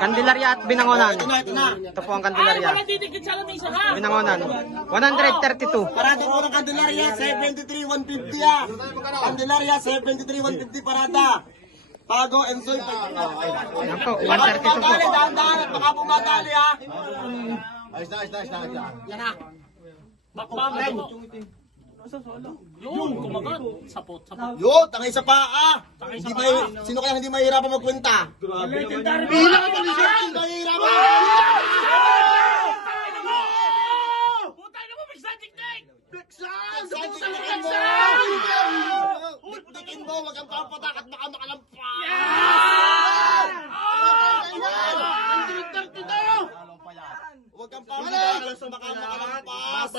Candelaria at Binangonan. Ito na. Ito po ang Candelaria. Binangonan. 132. Parada po ng Candelaria, 73,150 ah. Candelaria, 73,150 parada. Pago, Ensoy. Yan po, 132 po. Dahan-dahan at baka pumadali ha. Ayos na. Yan na. Bakbang. Yun, kumagat. Sapot. Yo, tangay sa paa. Hindi may, sino kaya hindi mahirapan magkwenta? Pila ka ba ni Sir? Hindi mahirapan. Putay na mo, Bigsan! Dikdikin mo, wag kang papatak at baka makalampa. Huwag kang papatak at baka makalampas.